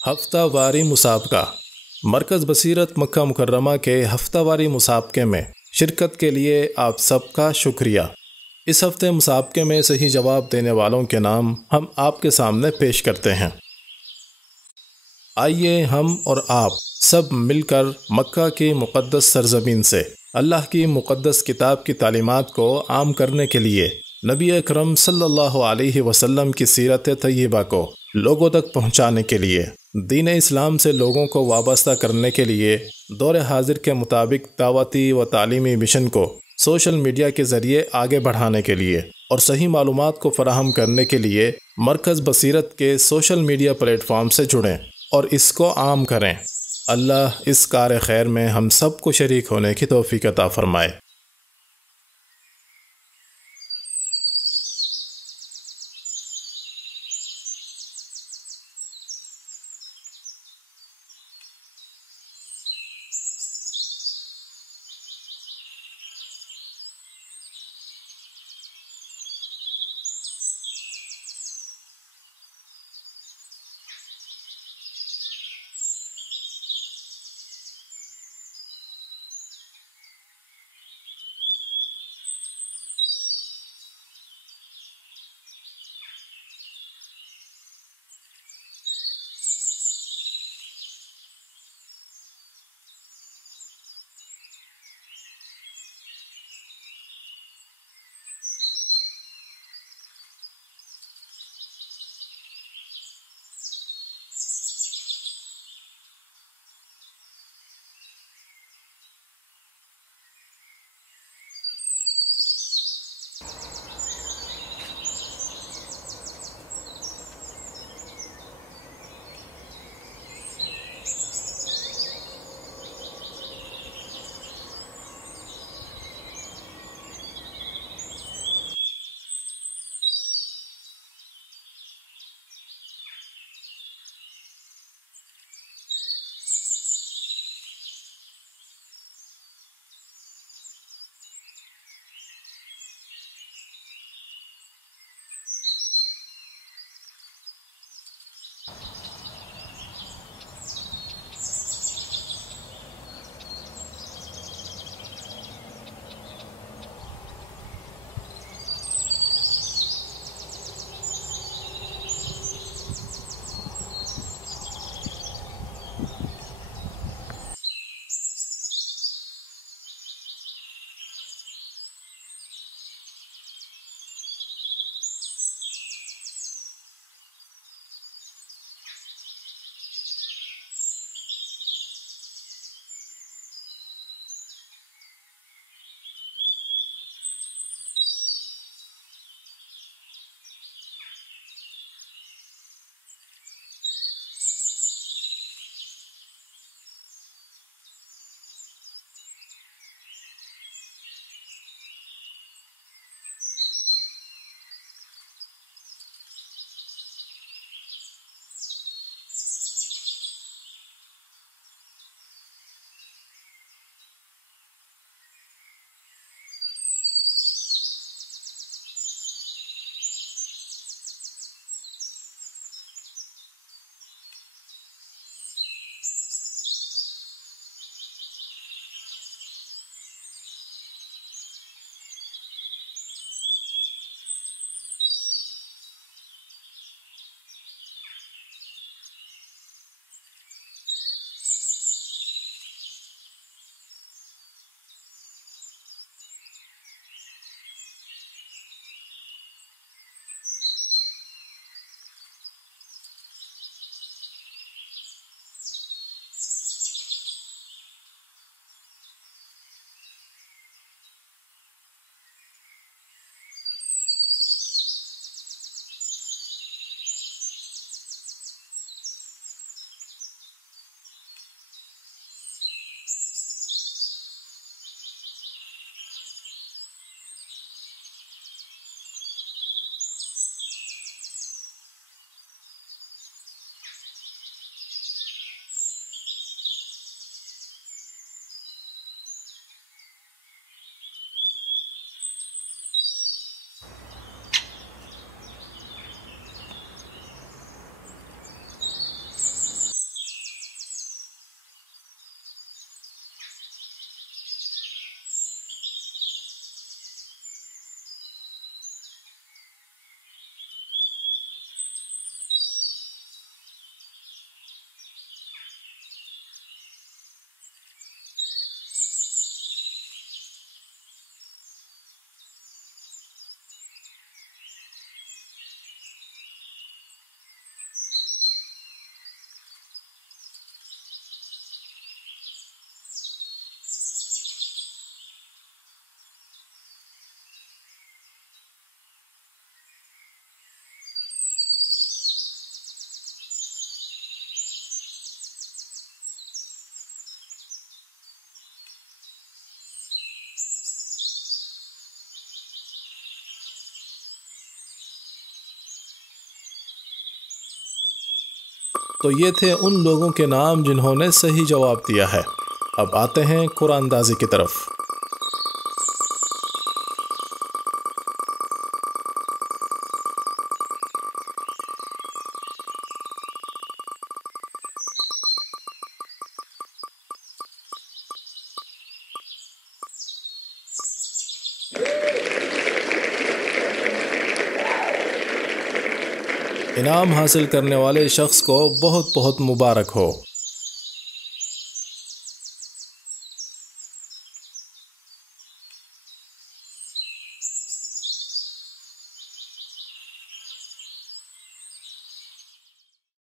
हफ्तावारी मुसाबका। मरकज़ बसीरत मक्का मुकर्रमा के हफ्तावारी मुसाबके में शिरकत के लिए आप सबका शुक्रिया। इस हफ्ते मुसाबके में सही जवाब देने वालों के नाम हम आपके सामने पेश करते हैं। आइए हम और आप सब मिलकर मक्का की मुक़द्दस सरज़मीन से अल्लाह की मुक़द्दस किताब की तालीमात को आम करने के लिए नबी अकरम सल्लल्लाहु अलैहि वसल्लम की सीरत तय्यबा को लोगों तक पहुँचाने के लिए, दीन इस्लाम से लोगों को वाबस्ता करने के लिए दौर हाजिर के मुताबिक दावती व तालीमी मिशन को सोशल मीडिया के ज़रिए आगे बढ़ाने के लिए और सही मालूमात को फ़राहम करने के लिए मरकज़ बसीरत के सोशल मीडिया प्लेटफॉर्म से जुड़ें और इसको आम करें। अल्लाह इस कार खैर में हम सब को शरीक होने की तौफीक अता फ़रमाए। तो ये थे उन लोगों के नाम जिन्होंने सही जवाब दिया है। अब आते हैं कुरानदाजी की तरफ। इनाम हासिल करने वाले शख्स को बहुत बहुत मुबारक हो।